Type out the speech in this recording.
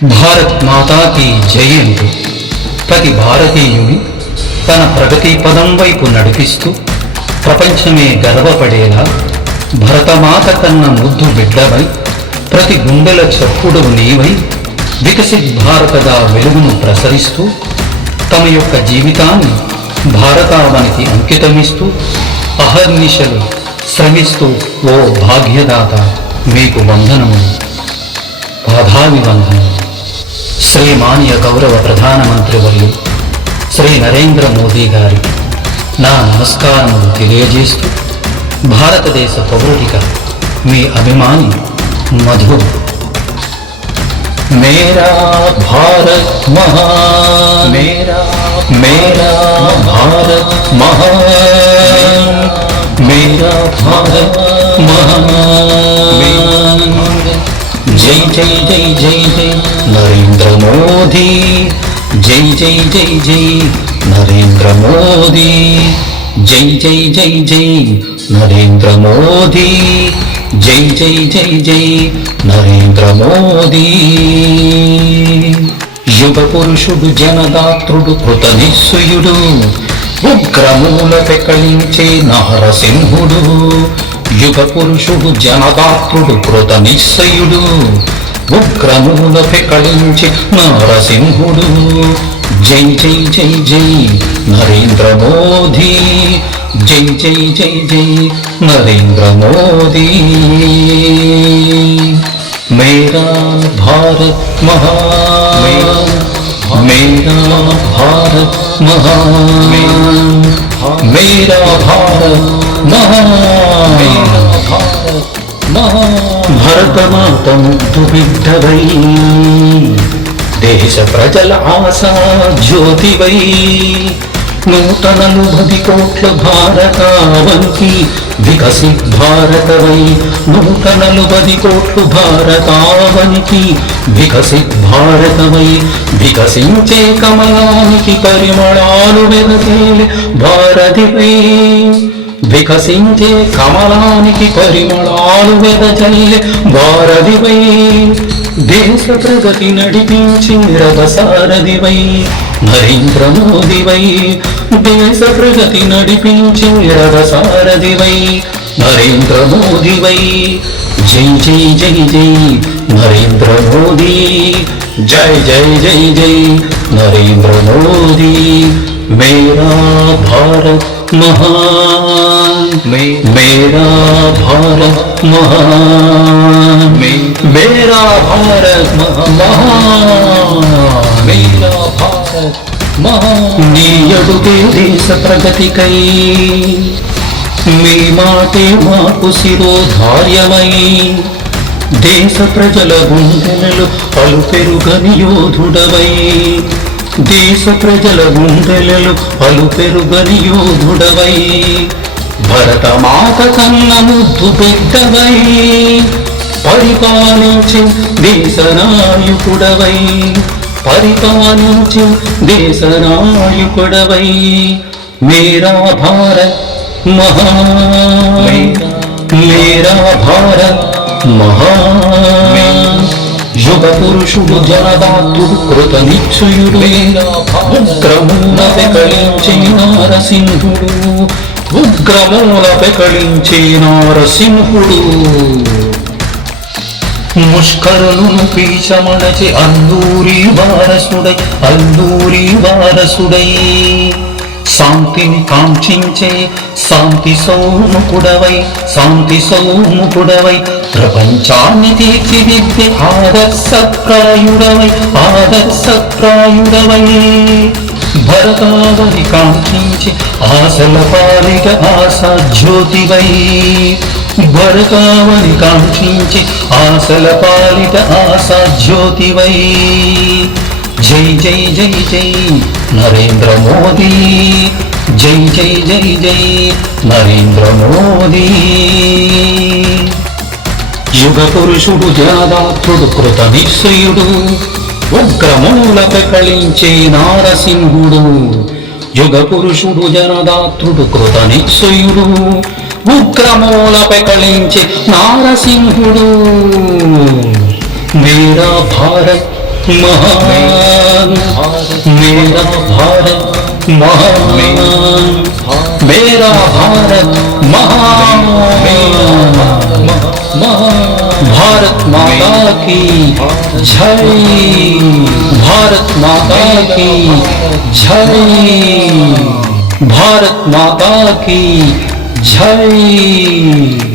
భారత్ మాతాకి జై ప్రతి భారతీయుని తన ప్రగతి పదం వైపు నడిపిస్తూ ప్రపంచమే గర్వపడేలా భరతమాత కన్న ముద్దు బిడ్డవై ప్రతి గుండెల చప్పుడు నీవై వికసిత్ భారతగా వెలుగును ప్రసరిస్తూ తమ యొక్క జీవితాన్ని భారతావనికి అంకితమిస్తూ అహర్నిశలు శ్రమిస్తూ ఓ భాగ్యదాత మీకు వందనములు. పాదాభివందనములు శ్రీమాన్య గౌరవ ప్రధానమంత్రి వర్యు శ్రీ నరేంద్ర మోదీ గారి నా నమస్కారములు తెలియజేస్తూ భారతదేశ పౌరుడిగా మీ అభిమాని మధు. మేరా భారత్ మహా మేరా మేరా భారత్ మహా మేరా భారత్ మహా. జై జై జై జై జై నరేంద్ర మోదీ జై జై జై జై నరేంద్ర మోదీ జై జై జై జై నరేంద్ర మోదీ జై జై జై జై నరేంద్ర మోదీ యుగ పురుషుడు జనదాత్రుడు కృత నిస్సుయుడు ఉగ్రమూల పెకళించే నరసింహుడు యుగ పురుషుడు జనదాత్రుడు కృత నిశ్చయుడు ఉగ్రమూల పెకళించి నరసింహుడు. జై జై జై జై నరేంద్ర మోదీ. జై జై జై జై నరేంద్ర మోదీ. మేరా భారత్ మహా. మేరా భారత్ మహా. మేరా భారత్ భరతమాత ముద్దు బిడ్డవై దేశ ప్రజల ఆశా జ్యోతివై నూతనలు పది కోట్ల భారతావంతి వికసిత్ భారతవై నూతనలు పది కోట్లు భారతావనికి వికసిత్ భారతవై వికసించే కమలానికి పరిమళాలు వెదతేలే భారతివై వికసించే కమలానికి పరిమళాలు వెదజల్లే భారతివై దేశ ప్రగతి నడిపించి రథసారథివై నరేంద్ర మోదివై దేశ ప్రగతి నడిపించి రథసారథివై నరేంద్ర మోదివై జై జై జై జై నరేంద్ర మోదీ జై జై జై జై నరేంద్ర మోదీ మేరా భారత్ महान मेरा भारत महान मेरा भारत महान मेरा भारत महान నీ అడుగే దేశ ప్రగతికై మీ మాటే మాకు శిరోధార్యమై దేశ ప్రజల గుండెలలో పలు పెరుగని యోధుడవై దేశ ప్రజల గుండెలలో పలు పెరుగని యోధుడవై భరతమాత కన్న ముద్దు బిడ్డవై పరిపాలించి దేశనాయకుడవై పరిపాలించి దేశనాయకుడవై. మేరా భారత్ మహా మేరా భారత్ మహా యుగ పురుషుడు జనదాత్రుడు కృత నిశ్చయుడు ఉగ్రమూల పెకళించే నారసింహుడు ఉగ్రమూల పెకళించే నరసింహుడు. ముష్కరులను పీచమణచి అల్లూరి వారసుడై అల్లూరి వారసుడై. శాంతిని కాంక్షించే శాంతి సౌముకుడవై శాంతి సౌముకుడవై. ప్రపంచాన్ని తీర్చిదిద్దే ఆదర్శప్రాయుడవై ఆదర్శప్రాయుడవై. భరతావని కాంతించి ఆశల పాలిక ఆశా జ్యోతివై భరతావని కాంక్షించి ఆశల పాలిత ఆశా జ్యోతివై జై జై జై జై నరేంద్ర మోదీ జై జై జై జై నరేంద్ర మోదీ యుగ పురుషుడు జనదాత్రుడు కృత నిశ్చయుడు ఉగ్రములపై ఫలించే నారసింహుడు. యుగ పురుషుడు జనదాత్రుడు కృత నిశ్చయుడు ఉగ్రమూలపై కళించే నారసింహుడు. మేరా భారత్ మహాన్. మేరా భారత్ మహా మేరా భారత్ మహాన్. की जय। भारत माता की जय। भारत माता की जय।